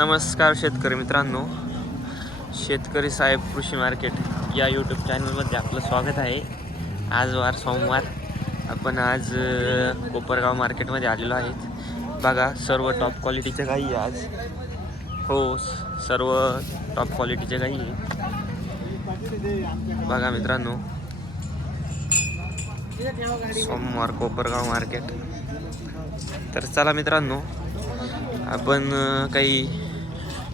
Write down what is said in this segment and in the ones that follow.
नमस्कार शेतकरी मित्रांनो. शेतकरी साहेब कृषी मार्केट या यूट्यूब चॅनलमध्ये आपलं स्वागत आहे. आज वार सोमवार. आपण आज कोपरगाव मार्केटमध्ये आलेलो आहेत. बघा सर्व टॉप क्वालिटीच्या गाई आहे आज. हो सर्व टॉप क्वालिटीच्या गाई आहे. बघा मित्रांनो. सोमवार कोपरगाव मार्केट तर चला मित्रांनो आपण काही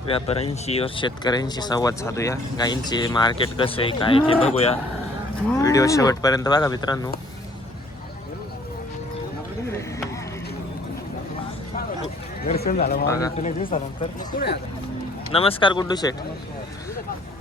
व्यापाऱ्यांशी व शेतकऱ्यांशी संवाद साधूया. गाईंचे मार्केट कसं आहे काय ते बघूया. व्हिडिओ शेवटपर्यंत बघा मित्रांनो. नमस्कार गुड्डू शेठ.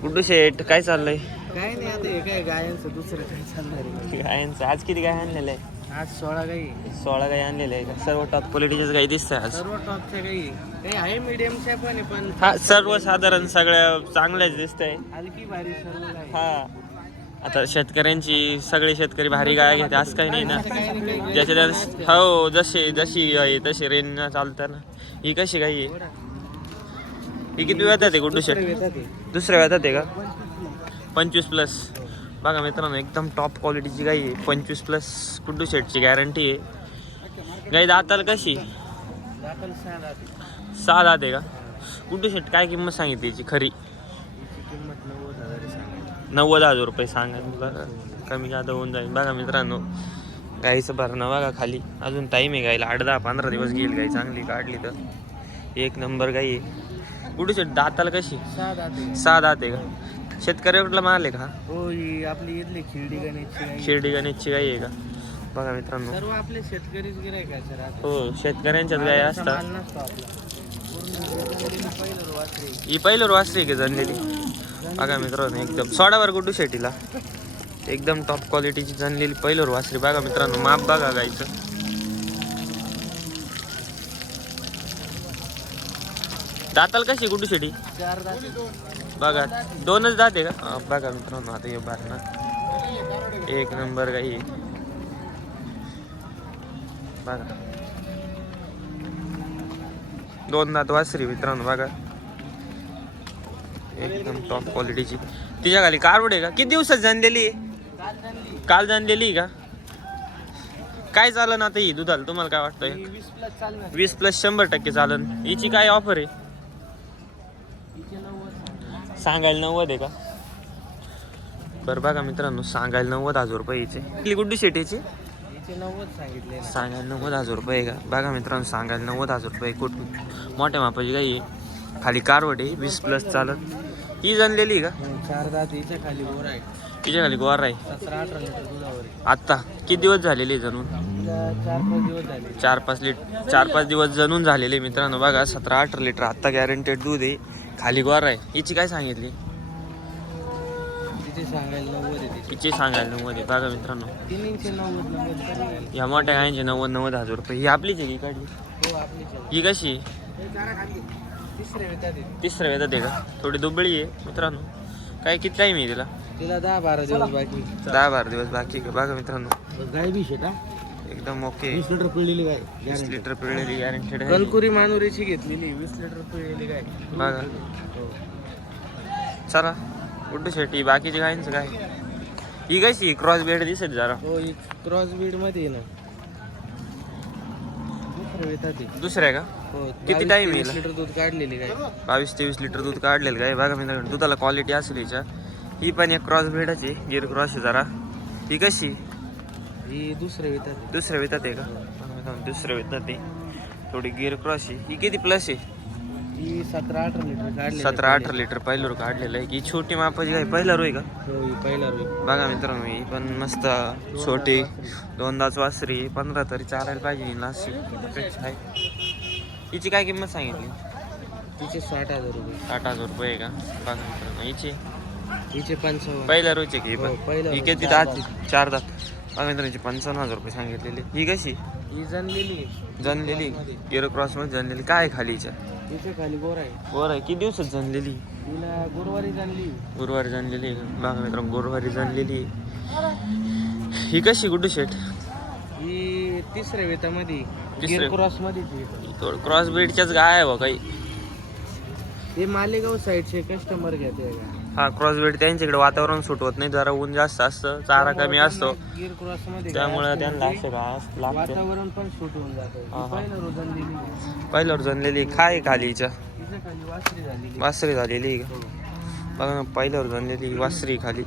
गुड्डू शेठ काय चाललंय? काय नाही आता हे काय गायांचं दुसरं काय आहे गायांचं आज किती गाय आणलेलं आहे? आज सोळा गाई. सोळा गाय आणलेल्या आहे सर्व टॉप क्वालिटीच्याच गाई दिसतंय आज. सर्व टॉपच्या गाई. काही आहे मिडियमच्या पण आहे पण हा सर्वसाधारण सगळ्या चांगल्याच दिसतंय. हलकी भारी सर्व गाई. हा. आता शेतकऱ्यांची सगळे शेतकरी भारी गाय घेते असं काही नाही ना. ज्याच्या त्याला हो जसे जशी आहे तशी रेन चालतं ना. ही कशी गाई आहे? ही किती वेळात आहे गुड्डू शेट दुसऱ्या वेळात आहे का? पंचवीस प्लस बघा मित्रांनो एकदम टॉप क्वालिटीची गाई आहे. पंचवीस प्लस गुड्डू शेटची गॅरंटी आहे. गाई दाताला कशी? सहा दाते आहे का? गुड्डू शेट काय किंमत सांगितली याची? खरी? नव्वद हजार रुपये सांगा बघा. कमी जादा होऊन जाईल. बघा मित्रांनो गाईचं भरणं बघा खाली. अजून टाईम आहे गाईला. आठ दहा पंधरा दिवस घेईल गाई. चांगली काढली तर. एक नंबर गाई आहे. कुठे शेट दाताला कशी? सहा दात आहे का? शेतकऱ्याला माल आहे का? हो ही आपली इथली खिरडी गण्याची गाई शिर्डी गणेशची गाई आहे का? बघा मित्रांनो. सर्व आपले शेतकरीच गिरायक आहे सर आता. हो शेतकऱ्यांच्याच गाय माल असतात. नसतो आपला. पूर्ण पहिलं वाचले ही पहिलं वासरी आहे का जनलेली? बघा मित्रांनो एकदम सोडावर गुड्डू शेटीला. एकदम टॉप क्वालिटीची जनलेली पहिलं वासरी. बघा मित्रांनो माप बघा गाईचं. दाताल कशी गुड्डू शेटी? चार दाते. बघा दोनच आहे का? बघा मित्रांनो आता हे ना. एक नंबर आहे. बघा. दोन दात वासरी मित्रांनो बघा. एकदम टॉप क्वालिटीची तिच्या खाली कारवड आहे का? किती दिवसात जाणलेली आहे? काल जाणलेली का? काय चालन आता ही दुधाला? तुम्हाला काय वाटतंय? वीस प्लस चालणार. वीस प्लस शंभर टक्के चालन. हिची काय ऑफर आहे? सांगायला नव्वद आहे का? बरं बघा मित्रांनो सांगायला नव्वद हजार रुपये हिचे कुठली गुड्डू शेटीची हिचे नव्वद सांगितले सांगायला नव्वद हजार रुपये आहे का? बघा मित्रांनो सांगायला नव्वद हजार रुपये कुठ मोठ्या मापाची आहे. खाली कारवड आहे वीस प्लस चालत. ही जनलेली आहे का? चार दात हिच्या खाली वर आहे. तिच्या खाली गोवार आहे. सतरा अठरा लिटर दुधावर आहे. आत्ता किती दिवस झालेले आहे जणून तिला चार पाच दिवस झाले. चार पाच लिट चार पाच दिवस जणून झालेले मित्रांनो. बघा सतरा अठरा लिटर आत्ता गॅरंटेड दूध आहे. खाली गोवार आहे. हिची काय सांगितली? तिचे सांगायला नव्वद आहे हिची सांगायला नव्वद आहे. बघा मित्रांनो. नव्वद नव्वद या मोठ्या गायांचे नव्वद नव्वद हजार रुपये. ही आपलीच आहे की काढली? हो आपली चल ही कशी. तिसऱ्या वेळात आहे. का? थोडी दुबळी आहे मित्रांनो. काय किती टाईम आहे तिला? तिला दहा बारा दिवस बाकी. दहा बारा दिवस बाकी आहे का? बघा मित्रांनो. गाय बी शेटा. एकदम ओके वीस लिटर पिळलेली गाय वीस लिटर पिळलेली गॅरंटेड आहे. कलकुरी मानुरीची घेतलेली वीस लिटर पिळलेली गाय. बघा. हो. चला गुड्डू शेट्टी बाकीच्या गायांचं काय? ही कशी क्रॉस बेड दिसेल जरा. हो ही क्रॉस बीडमध्ये आहे ना. दुसरं येतात हे. दुसऱ्या का? हो किती time तेवीस येईल? लिटर दूध काढलेली गाय. बावीस तेवीस लिटर दूध काढलेलं काय बघा मित्रांनो दुधाला क्वालिटी असेल हिच्या ही पण एक क्रॉस बेडच आहे. गिर क्रॉस आहे जरा. ही कशी ही दुसरं येतात दुसऱ्या वेतात आहे का? दुसऱ्या वेतात आहे. थोडी गिर क्रॉस आहे. ही किती प्लस आहे? ही सतरा अठरा लिटर काढली सतरा अठरा लिटर पहिलं रो काढलेलं आहे. ही छोटी मापाची काय पहिला रो आहे का? हो पहिला बघा मित्रांनो ही पण मस्त छोटी. दोनदाच वासरी पंधरा तरी चालायला पाहिजे अपेक्षा आहे. हिची काय किंमत सांगितली? तिचे साठ हजार रुपये. साठ हजार रुपये आहे का? बघा मित्रांनो हिची. हिचे पंचावन्न. पहिल्या रोचे की ही हो, पण पहिल्या ही row, किती चार दात. चार दात. हिची पंचावन्न हजार रुपये सांगितलेली. ही कशी? ही जनलेली जनलेली गिरो क्रॉसमध्ये जनलेली काय आहे खाली हिच्या? खाली गोर आहे. वर आहे. किती दिवसात जनलेली तिला गुरुवारी जनली गुरुवारी जाणलेली? बघा मित्रांनो गुरुवारी जाणलेली. ही कशी गुड्डू शेट ही तिसऱ्या वेतामध्ये. गिर क्रॉसमध्ये क्रॉस ब्रीडच्याच गाय आहे बा काही. हे मालेगाव साईडचे कस्टमर घेते हा क्रॉस बेड त्यांच्याकडे वातावरण सूट होत नाही जरा ऊन जास्त असतं चारा कमी असतो. गिर क्रॉसमध्ये त्यामुळे काय त्यांना असतं असं घास लागते. वातावरण पण सूट होऊन जातं. हा, हा. पहिलं रोजन दिली पहिल्यावर जनलेली खाय खालीच्या खाली वासरी झालेली वासरी झालेली आहे का? बघा ना पहिल्यावर जनलेली वासरी खाली.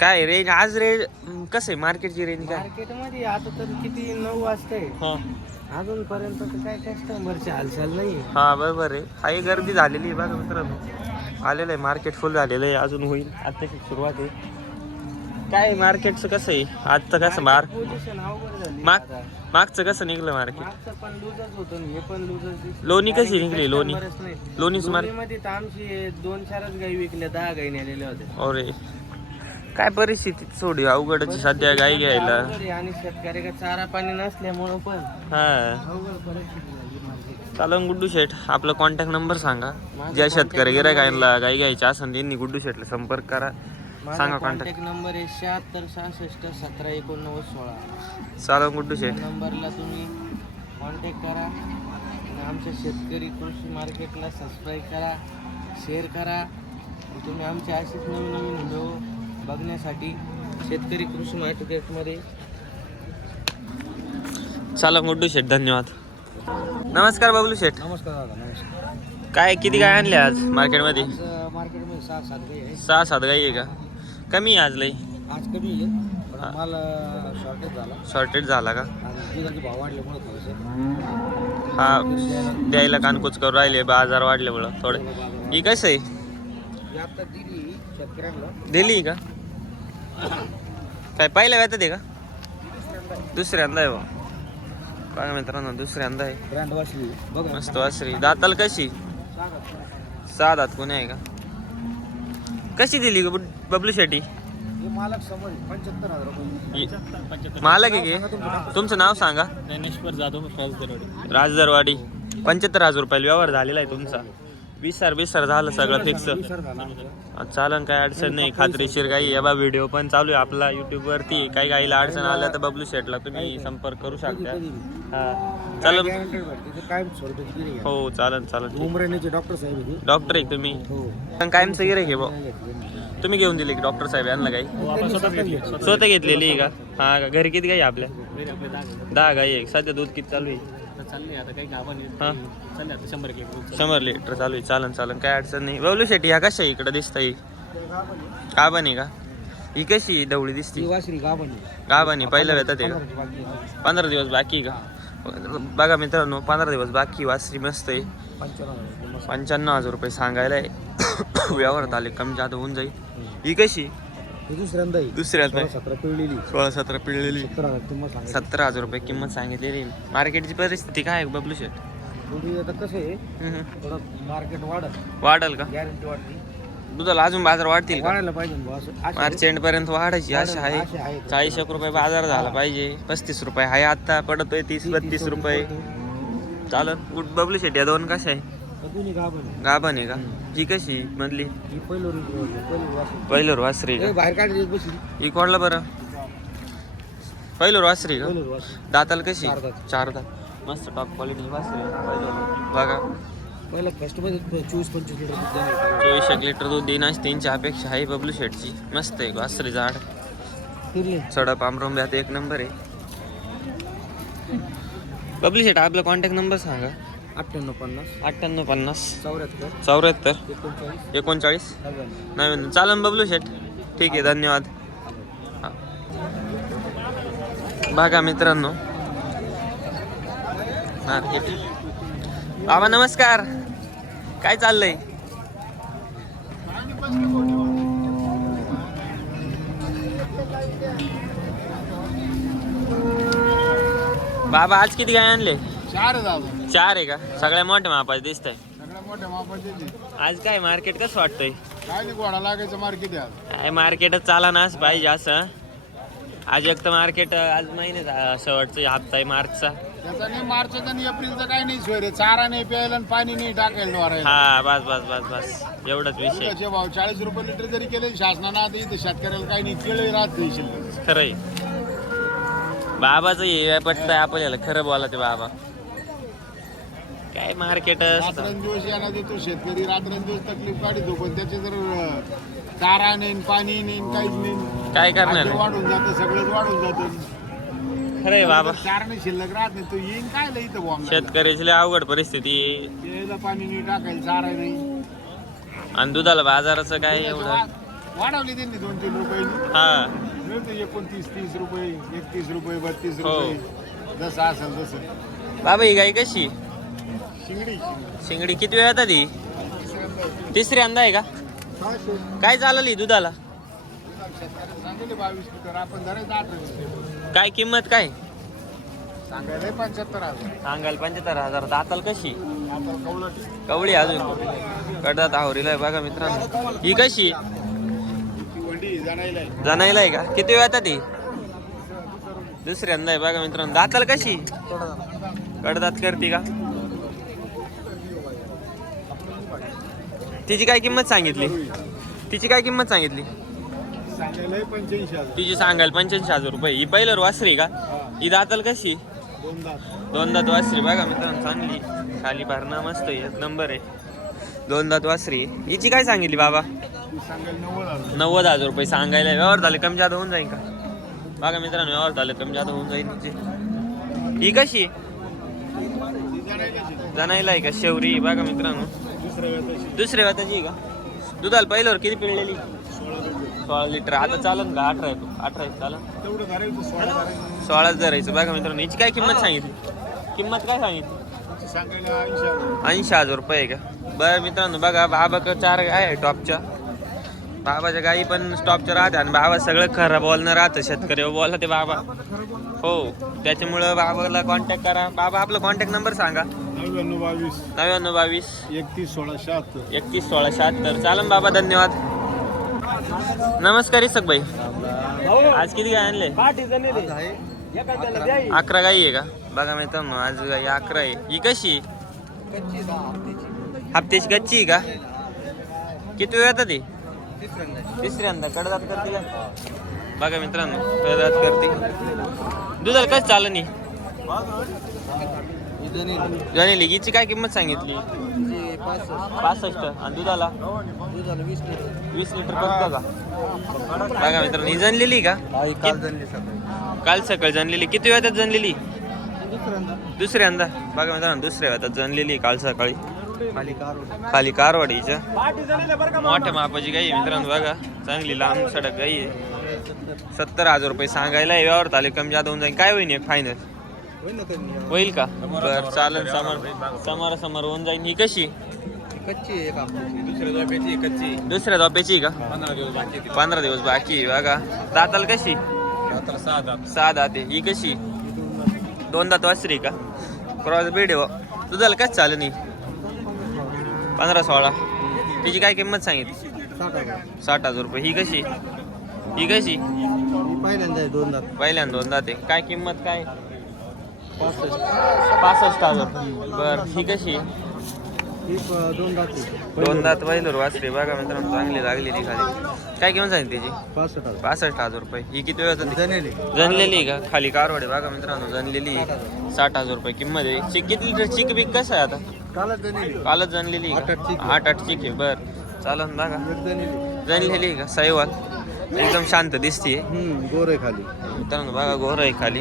काय रेंज आज रेंज कसं आहे मार्केटची रेंज काय? मार्केटमध्ये आता तर किती नऊ वाजताय. हा. अजून पर्यंत तर काय कस्टमरची हालचाल नाही हा बरोबर आहे. काही गर्दी झालेली आहे बघा मित्रांनो. आलेलं आहे मार्केट फुल झालेलं आहे अजून होईल आत्ताची सुरुवात आहे काय मार्केटचं कसं आहे आजचं कसं मार माग. मागचं कसं निघलं मार्केट मागचं पण लूजच होतं आणि हे पण लूजच दिसतं. लोणी कशी निघली? लोणी? लोणीच मार लोणीमध्ये तर आमची दोन चारच गाई विकल्या दहा गाई नेलेल्या होत्या अरे काय परिस्थिती सोडी अवघडच आहे सध्या गाई घ्यायला आणि शेतकऱ्याला चारा पाणी नसल्यामुळं पण हा अवघड परिस्थिती. चालन गुड्डू शेठ आपला कॉन्टॅक्ट नंबर सांगा. ज्या शेतकरी गिरायकांना गाई घ्यायची असेल त्यांनी गुड्डू शेठला संपर्क करा. सांगा कॉन्टॅक्ट कॉन्टॅक्ट नंबर आहे शहात्तर सहासष्ट सतरा एकोणनव्वद सोळा. चालन गुड्डू शेठ. नंबरला तुम्ही कॉन्टॅक्ट करा. आणि आमच्या शेतकरी कृषी मार्केटला सबस्क्राईब करा शेअर करा. आणि तुम्ही आमचे असेच नवीन नवीन व्हिडिओ बघण्यासाठी शेतकरी कृषी मार्केटमध्ये चालन गुड्डू शेठ धन्यवाद. नमस्कार बबलू शेठ. नमस्कार दादा नमस्कार. काय किती गाय आणल्या आज मार्केटमध्ये? मार्केटमध्ये सहा सात गाई आहे सहा सात गाई आहे का? कमी आहे आज लई. आज कमी आहे पण माल शॉर्टेज झाला. शॉर्टेज झाला का? आणि दुधाचे भाव वाढल्यामुळे थोडंसं. हा द्यायला कानकुच करून राहिले बाजार वाढल्यामुळं थोडे. ही कसं आहे? ही आता दिली शेतकऱ्यांना. दिली का? काय पहिल्या वेळात आहे का? दुसऱ्यांदा आहे बा. बघा मित्रांनो दुसऱ्यांदा आहे. ब्रँड वाचली. बघ मस्त वासरी दाताल कशी? सहा दात कोणी आहे का? कशी दिली ग बबलू शेट्टी हे मालक समोर पंच्याहत्तर हजार रुपये. मालक आहे की? तुमचं नाव सांगा. ज्ञानेश्वर जाधव राजदरवाडी. राजदरवाडी. पंच्याहत्तर हजार रुपयाला व्यवहार झालेला आहे तुमचा. वीस सर वीस सर झालं. सगळं फिक्स चालन काय अडचण नाही खात्रीशीर काही या बा व्हिडिओ पण चालू आहे आपला युट्यूब वरती. काही गाईला अडचण आल्या तर बबलू शेटला तुम्ही संपर्क करू शकता. हा. चालन. हो चालन चालन. डॉक्टर साहेब आहे डॉक्टर आहे तुम्ही? हो. पण कायमचं गिरे घे भाऊ. तुम्ही घेऊन दिले की डॉक्टर साहेब यांना काही? स्वतः घेतलेली आहे का? हा का? घरी किती गाई आहे आपल्या? दहा गाई आहे. सध्या दूध किती चालू आहे? हा. शंभर लिटर चालू आहे चालन चालन काय अडचण नाही. बबलू शेट्टी ह्या कशा इकडे दिसतंय. का बनी का? ही कशी आहे? ढवळी दिसती. वासरी गाभण का बनी पहिल्या वेळात आहे का पंधरा दिवस बाकी आहे. का? बघा मित्रांनो पंधरा दिवस बाकी वासरी मस्त आहे. पंच्याण्णव हजार रुपये सांगायला आहे. व्यवहारात आले कमी जादा होऊन जाईल. ही कशी हे दुसऱ्यांदा आहे. दुसऱ्यात सोळा सतरा पिळलेली. सोळा सतरा पिळलेली. सत्तर हजार सत्तर रुपये किंमत सांगितलेली. मार्केटची परिस्थिती काय आहे बबलू शेट थोडी आता कसं आहे हम्म. थोडं मार्केट वाढत वाढल का? गॅरंटी वाढली. दुधाला अजून बाजार वाढतील का? वाढायला पाहिजे बुवा असं अशी- मार्च एंड पर्यंत वाढायची आशा आहे. अशी आहे. चाळीस एक रुपये बाजार झाला पाहिजे. पस्तीस रुपये आहे. आता पडतोय तीस बत्तीस रुपये. चालत गुड बबलू शेट या दोन कशा आहे? गाभण आहे. का? ही कशी मधली. पहिलोर वासरी. ए, का? बाहेर काढली बसली ही कोणला बरं? पहिलोर वासरी का. दाताल कशी? चार दात. मस्त टॉप क्वालिटी वासरी बघा. पहिलं फर्स्टमध्ये चोवीस पंचवीस लिटर. चोवीस एक लिटर दूध देण्यास तीनच्या अपेक्षा आहे बबलू शेटची मस्त आहे वासरी झाड. फिरले. सडप आमरंब्यात एक नंबर आहे. बबलू शेट आपला कॉन्टॅक्ट नंबर सांगा. अठ्ठ्याण्णव पन्नास. अठ्ठ्याण्णव पन्नास. चौऱ्याहत्तर. चौऱ्याहत्तर? एकोणचाळीस. एकोणचाळीस? नव्याण्णव नवीन. चालन बबलू शेट ठीक आहे धन्यवाद. हा. बघा मित्रांनो. मार्केट बाबा नमस्कार. काय चाललंय? बाबा आज किती गाय आणले? चार जाऊ चार आहे का? सगळ्या मोठ्या मापाचे दिसत आहे सगळ्या मोठ्या मापाचे ते. आज काय मार्केट कसं वाटतंय? काय नाही घोडा लागायचं मार्केट आहे आज. काय मार्केटच चाला नाच पाहिजे असं आज एक तर मार्केट आज महिन्याचा शेवटचा हप्ता आहे मार्चचा. त्याचा नाही मार्चचा आणि एप्रिलचा काही नाही सोय रे. चारा नाही प्यायला आणि पाणी नाही टाकायला हा बस बस बस बस. एवढाच विषय. दुधाचे भाव चाळीस रुपये लिटर जरी केले शासनानं आता इथे शेतकऱ्याला काही नाही केळी राहत नाही शिल्लक. खरंय बाबाचं हे पटतंय आपल्याला खरं बोला ते बाबा. काय मार्केट रात्रंदिवस यायला देतो शेतकरी रात्रंदिवस तकलीफ काढतो पण त्याचे जर चारा नाही पाणी नाही काहीच नाही काय करणार? वाढून जातं सगळंच वाढून जातं. खरंय बाबा. चार नाही शिल्लक राहत नाही तो येईन काय लय इथं बॉम्ब शेतकऱ्याची लय अवघड परिस्थिती. आहे. यायला पाणी नाही टाकायला चारा नाही. आणि दुधाला बाजाराचं काय एवढं? वा- वाढवली त्यांनी दोन तीन रुपये. हा. मिळते एकोणतीस तीस रुपये एकतीस रुपये बत्तीस हो. रुपये. जसं असेल तसं. बाबा ही गाय कशी? शिंगडी. किती वेळ येतात ही? तिसऱ्यांदा आहे का? काय चालली दुधाला? काय किंमत काय? सांगायला पंच्याहत्तर हजार. सांगायला पंच्याहत्तर हजार दाताल कशी? कवळी अजून. कडदात आवरीला आहे बघा मित्रांनो. ही कशी? ती आहे. जाणायला आहे का? किती वेळ येतात ही? दुसऱ्यांदा आहे बघा मित्रांनो. दाताल कशी? कडदात करते का? तिची काय किंमत सांगितली? तिची काय किंमत सांगितली? तिची सांगायला पंच्याऐंशी हजार रुपये. ही पहिल्यावर वासरी का? ही. दाताल कशी? दोन दात. वासरी बघा मित्रांनो चांगली. खाली भरणा मस्त आहे एक नंबर आहे. दोन दात वासरी हिची काय सांगितली बाबा? नव्वद हजार रुपये. सांगायला. व्यवहार झाले कमी जादा होऊन जाईल का? बघा मित्रांनो व्यवहार झाले कमी जादा होऊन जाईल हिची. ही कशी. जाणायला आहे का? शेवरी बघा मित्रांनो. दुसऱ्या व्यताची आहे का? दुधाला पहिल्यावर किती पिळलेली? सोळा लिटर. आता चालन का? अठरा आहे अठरा आहे चालन. सोळाच धरायचं. बघा मित्रांनो हिची काय किंमत सांगितली? किंमत काय सांगितली? ऐंशी हजार. ऐंशी हजार रुपये का? बरं मित्रांनो बघा बाबा चार गाय आहे टॉपच्या. बाबाच्या गाई पण टॉपच्या राहत्या आणि बाबा सगळं खरं बोलणं राहतं. शेतकरी बोला ते बाबा. हो त्याच्यामुळं बाबाला कॉन्टॅक्ट करा. बाबा आपला कॉन्टॅक्ट नंबर सांगा. नव्याण्णव बावीस. नव्याण्णव बावीस. एकतीस सोळा शहात्तर एकतीस सोळा शहात्तर चालन बाबा धन्यवाद. नमस्कार इसक भाई. आज किती गाय आणले? अकरा गाई आहे का? बघा मित्रांनो आज गाई अकरा आहे. ही कशी हप्त्याची कच्ची आहे का? किती वेळ येतात ती? तिसऱ्यांदा. कडदात करते का? बघा मित्रांनो कडदात करते. दुधाला कसं चालू नाही जनेली हिची काय किंमत सांगितली? पासष्ट. आणि दुधाला? वीस लिटर का बघा मित्रांनो ही जनलेली का? काल सकाळी जनलेली. किती वेळात जनलेली? दुसऱ्यांदा. बघा मित्रांनो दुसऱ्या वेळात जनलेली काल सकाळी. खाली कारवाडीच्या मोठ्या मापाची गाई मित्रांनो बघा. चांगली लांब सडक गाई आहे. सत्तर हजार रुपये सांगायला व्यवहार आले कमी जादा होऊन जाईल. काय होईन फायनल होईल का? बर चालेल समोर. समोर समोर होऊन जाईल ही कशी? दुसऱ्या झोपेची का? पंधरा दिवस बाकी आहे बघा. दाताल कशी? सहा दाते. ही कशी? दोन दात वासरी का? क्रॉस बेड आहे काय चालू नाही पंधरा सोळा. तिची काय किंमत सांगितली? साठ हजार. रुपये. ही कशी? ही कशी? पहिल्यांदा दोन दात. पहिल्यांदा दोन दाते काय किंमत काय? पासष्ट हजार. बर ही कशी दोन दात दोन दात पहिलं वासरे बघा मित्रांनो चांगली लागलेली खाली. काय किंमत सांगितली त्याची? पासष्ट हजार पासष्ट हजार रुपये. ही किती वेळ होती? जनेले जनलेली आहे का? खाली कारवाडे बघा मित्रांनो जनलेली आहे. साठ हजार रुपये किंमत आहे. चिक किती लिटर चिक बिक कसं आहे आता? कालच जनेले कालच जनलेली आहे आठ आठ चिक का? आहे. आठ आठ चिक आहे. बर चालन बघा. एक जनेले जनलेली आहे का? साईवाल. एकदम शांत हम्म गोर आहे खाली. मित्रांनो बघा गोर आहे खाली.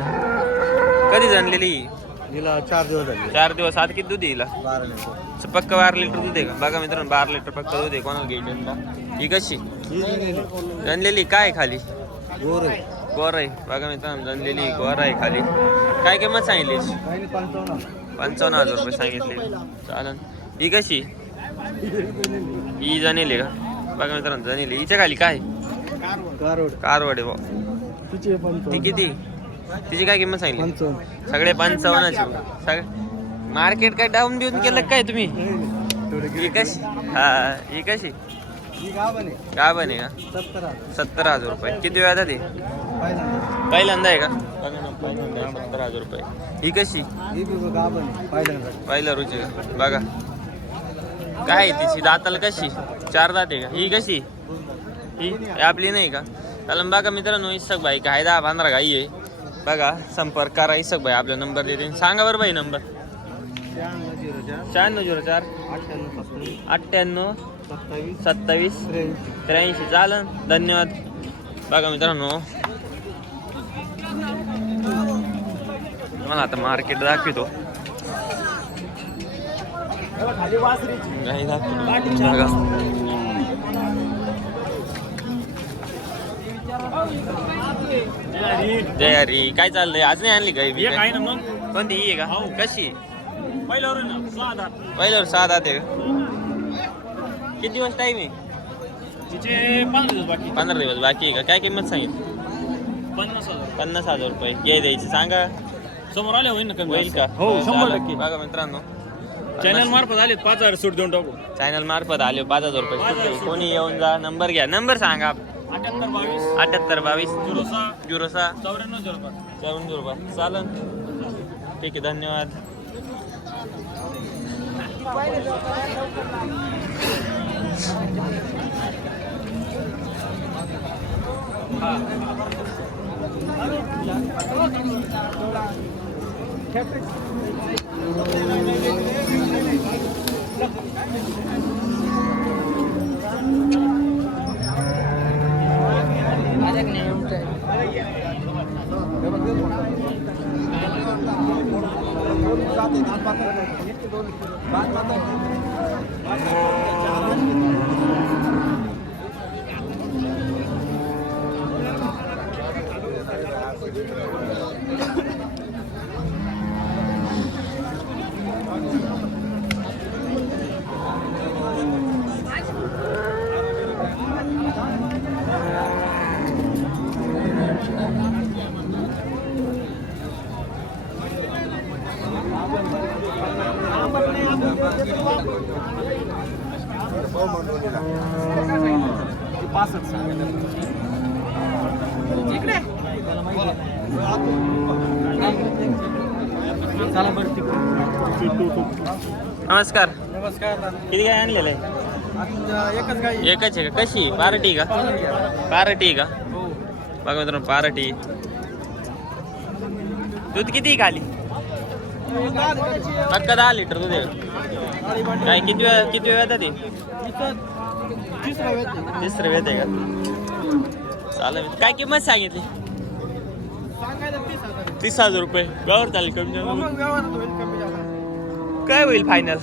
कधी जनलेली हिला चार दिवस झाले. चार दिवस आत किती दूध येईल बारा लिटर. पक्क बारा लिटर दूध आहे का? बघा मित्रांनो बारा लिटर पक्क दूध आहे. कोणाला घ्यायचं ही कशी? जनलेली काय आहे खाली? गोर आहे. गोर आहे. बघा मित्रांनो जनलेली गोर आहे खाली. काय किंमत सांगितली काही नाही पंचावन्न पंचावन्न हजार रुपये सांगितले. चालन. ही कशी? ही जनेली का? बघा मित्रांनो जनेली हिच्या खाली काय? कारवड. कारवडे तिचे ती किती? तिची काय किंमत सांगितली? सगळे पंचावन्नचे. सगळे मार्केट काय डाऊन बिऊन केलं काय तुम्ही? ही कशी? हा ही कशी? ही काय बने का? सत्तर हजार. रुपये. किती वेळात ते पहिल्यांदा. आहे का? सत्तर हजार रुपये ही कशी पहिलं रुची का बघा. काय तिची? दाताला कशी? चार दात आहे का? ही कशी? ही आपली नाही का? त्याला बघा मित्रांनो इसक भाई काय दहा पंधरा गाई आहे. बघा संपर्क करा इसक भाई आपला नंबर देते. सांगा बरं भाई नंबर शहाण्णव झिरो चार. अठ्ठ्याण्णव सत्तावीस. त्र्याऐंशी. चालन. धन्यवाद. बघा मित्रांनो. तुम्हाला आता मार्केट दाखवतो. दाखवतो. जय हरी. काय चाललंय? आज नाही आणली एक काय? आहे ना मग. कोणती? ही आहे का? कशी? पहिल्यावर आहे दात पहिल्यावर सात आते किती दिवस टाईम आहे? तिचे पंधरा दिवस बाकी. पंधरा दिवस बाकी आहे का? काय किंमत सांगितली? पन्नास हजार. पन्नास हजार रुपये. घे द्यायची. सांगा. समोर आले होईल ना कमी होईल का? हो शंभर चालेल. टक्के. बघा मित्रांनो. चॅनल मार्फत आले पाच हजार सूट देऊन टाकू. चॅनल मार्फत आले पाच हजार रुपये पाच हजार सुट्टे. कोणी येऊन जा नंबर घ्या. नंबर सांगा. अठ्याहत्तर बावीस. अठ्याहत्तर बावीस. झिरो सहा झिरो सहा चौऱ्याण्णव झिरो पाच चालन. ठीक आहे धन्यवाद. चला नमस्कार. नमस्कार किती काय आणलेलं? आहे एकच एकच आहे का? कशी? पार्टी का? पार्टी का? हो. बघा मित्रांनो पार्टी. दूध किती खाली? फक्त दहा लिटर दूध आहे. काय किती वेळ किती वेळ येतात ते तिसरा वेळ आहे का? चालेल. काय किंमत सांगितली? तीस हजार. तीस हजार रुपये. व्यवहार चालेल कमी. काय होईल फायनल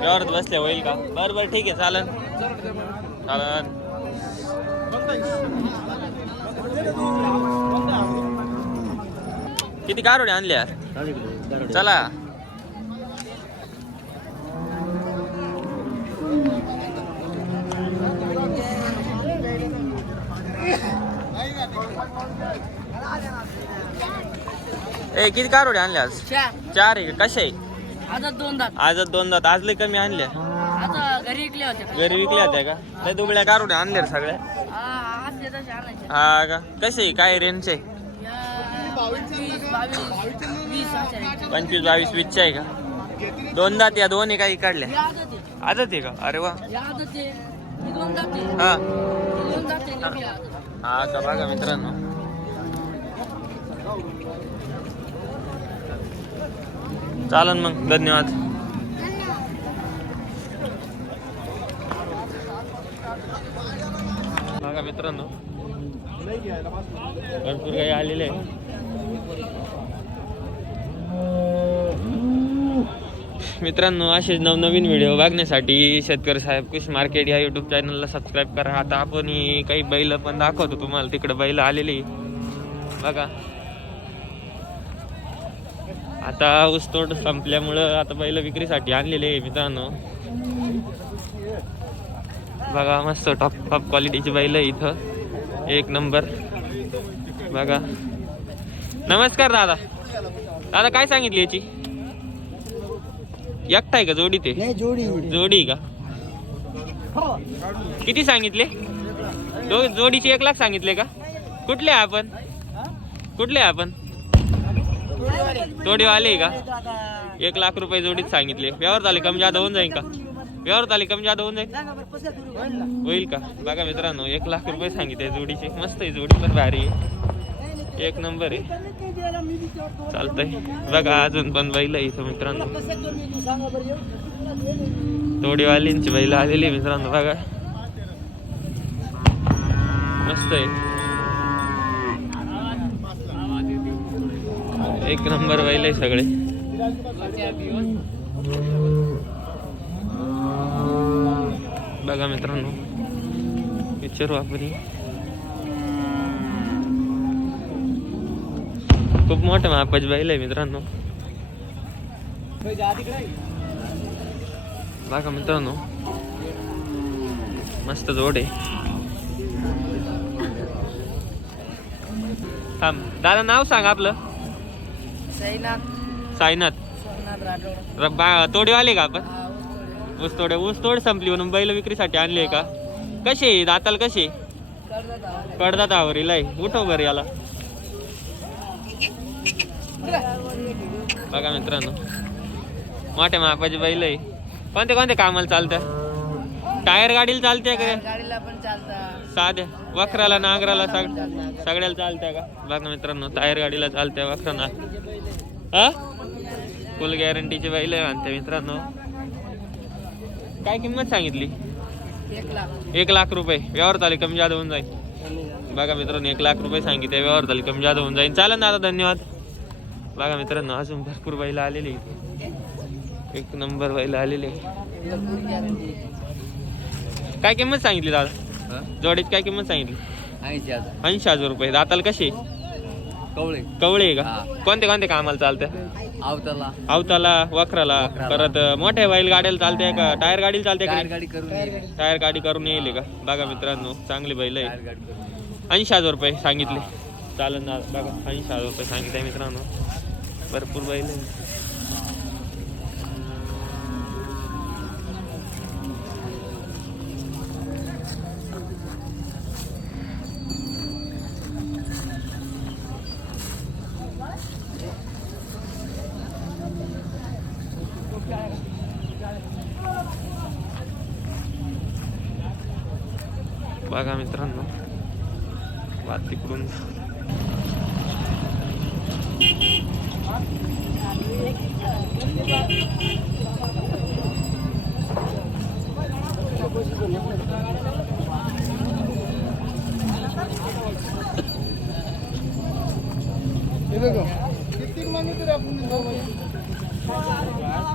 व्यवहारात बसल्या होईल का? बरं बरं ठीक आहे चालन. चालन. किती कारोडे आणल्या चला. ए किती कारोडे आणल्या आज? चार. चार आहे का? कशा आहे? आता दोन दात. आज दोन दात. आज लय कमी आणल्या आता घरी विकले होते घरी विकल्या होत्या का? लय दुबळ्या कारोड्या आणल्या रे सगळ्या हा, हा का? कसे आहे? काय या पंचवीस बावीस वीस अशा आहेत. पंचवीस बावीस आहे का? दोन दात या दोन आहे काही काढल्या. आदत आहे. आजच आहे का? अरे वा. ही आहे. ही दोन दात आहे. हा. ही दोन दात आहे ही आदत आहे. हा का बघा मित्रांनो. चालन मग धन्यवाद. बघा मित्रांनो भरपूर काही आलेले मित्रांनो असेच नवनवीन व्हिडिओ बघण्यासाठी शेतकरी साहेब कृषी मार्केट या यूट्यूब चॅनलला सबस्क्राईब करा. आता आपण ही काही बैल पण दाखवतो तुम्हाला. तिकडे बैल आलेली बघा. आता ऊसतोड संपल्यामुळं आता बैल विक्रीसाठी आणलेले आहे मित्रांनो. बघा मस्त टॉप टॉप क्वालिटीची बैल इथं. एक नंबर. बघा. नमस्कार दादा. दादा काय सांगितली याची? एकटा आहे का जोडी ते जोडी जोडी का? किती सांगितले? जोडीचे एक लाख सांगितले का? कुठले आहे आपण? कुठले आपण? जोडीवाले आहे का? एक लाख रुपये जोडीत सांगितले. व्यवहार झाले कमी जादा होऊन जाईल का? व्यवहार झाले कमी जादा होऊन जाईल होईल का? बघा मित्रांनो एक लाख रुपये सांगितले जोडीचे. मस्त आहे जोडी पण भारी आहे. एक नंबर आहे. चालतंय. बघा अजून पण बैल आहे इथं मित्रांनो. थोडीवालींची बैल आलेली आहे मित्रांनो बघा. मस्त आहे. एक नंबर बैल आहे सगळे. बघा मित्रांनो विचारू आपण खूप मोठं मापाची बैल आहे मित्रांनो. बघा मित्रांनो मस्त जोड. आहे थांब दादा नाव सांग आपलं. साईनाथ. साईनाथ. बा तोडेवाले का आपण. ऊस तोडे ऊस तोड संपली म्हणून बैल विक्रीसाठी आणली का? कसे दाताल कसे. कडदात आवरीला आहे उठव बरं याला. बघा मित्रांनो. मोठ्या मापाची बैल आहे. कोणते कोणते कामाला चालतं टायर गाडीला चालते का? गाडीला पण चालता. साध्या. वखराला नांगराला सग सगळ्याला चालत्या का? बघा मित्रांनो टायर गाडीला चालत्या वखरा हा? फुल गॅरंटीची बैल आहे आणते मित्रांनो. काय किंमत सांगितली? एक लाख. एक लाख रुपये. व्यवहार झाले कमी जादा होऊन जाईल. बघा मित्रांनो एक लाख रुपये सांगितले व्यवहार झाले कमी जादा होऊन जाईल. चालेल ना दादा धन्यवाद. बघा मित्रांनो अजून भरपूर बैल आलेली. एक नंबर बैल आलेले काय किंमत सांगितली दादा? जोडीची काय किंमत सांगितली? ऐंशी हजार. ऐंशी हजार रुपये. दाताला कसे? कवळे. कवळे का. कोणते कोणते कामाला चालतं? आवताला. आवताला वखराला. परत मोठ्या बैल गाड्याला चालते का? टायर गाडीला चालते का? गाडी करून ये. टायर गाडी करून येईल का? बघा मित्रांनो चांगली बैल आहे. गाडी करून. ऐंशी हजार रुपये सांगितले. चालेल ना बघा ऐंशी हजार रुपये सांगितले मित्रांनो. भरपूर बैल आहे. बघा मित्रांनो वाद तिकडून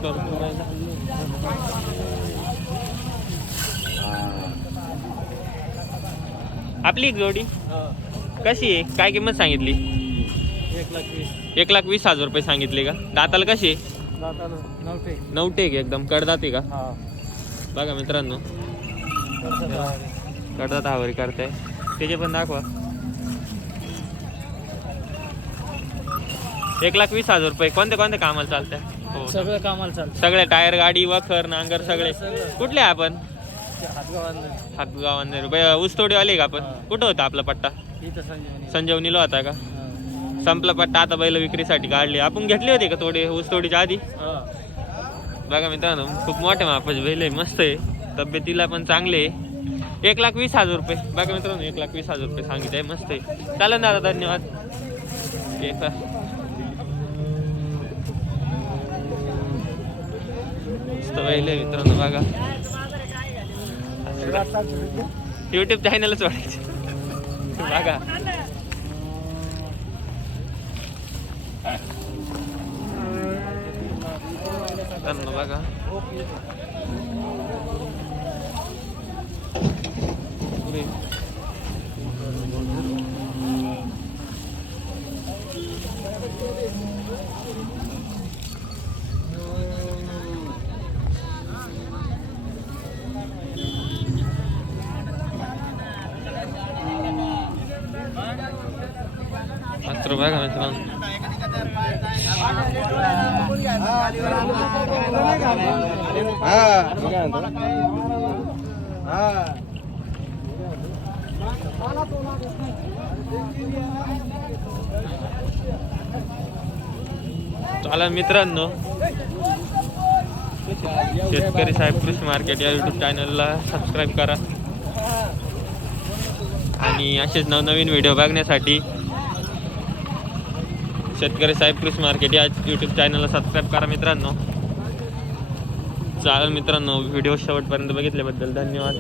भरपूर आपली एक जोडी. कशी आहे? काय किंमत सांगितली? एक लाख वीस एक लाख वीस हजार रुपये सांगितले का? दाताला कशी आहे? नवटे एकदम. कडदाते का? बघा मित्रांनो. कडदात हावरी करताय. त्याचे पण दाखवा. एक लाख वीस हजार रुपये. कोणते कोणते कामाला चालतंय? हो. सगळं कामाला चालतं सगळे टायर गाडी वखर नांगर सगळे. कुठले आहे आपण हातगावांना हातगाव ऊसतोडीवाले का आपण? कुठं होता आपला पट्टा? संजीवनीला होता का? संपला पट्टा आता बैल विक्रीसाठी काढले. आपण घेतले होते का थोडे ऊसतोडीच्या आधी? बघा मित्रांनो खूप मोठे मापाचे बैल आहे मस्त आहे. तब्येतीला पण चांगले आहे. एक लाख वीस हजार रुपये. बघा मित्रांनो एक लाख वीस हजार रुपये सांगितले मस्त आहे. चालेल ना दादा धन्यवाद. एक मस्त बैल आहे मित्रांनो बघा. युट्यूब चॅनलच वाढायचे बघा. मित्रांनो बघा. पुढे. बघा मित्रांनो चला मित्रांनो शेतकरी साहेब कृषी मार्केट या युट्यूब चॅनलला सबस्क्राईब करा आणि असेच नवनवीन व्हिडिओ बघण्यासाठी शेतकरी साहेब कृषी मार्केट या यूट्यूब चॅनलला सबस्क्राईब करा मित्रांनो. चालेल मित्रांनो व्हिडिओ शेवटपर्यंत बघितल्याबद्दल धन्यवाद.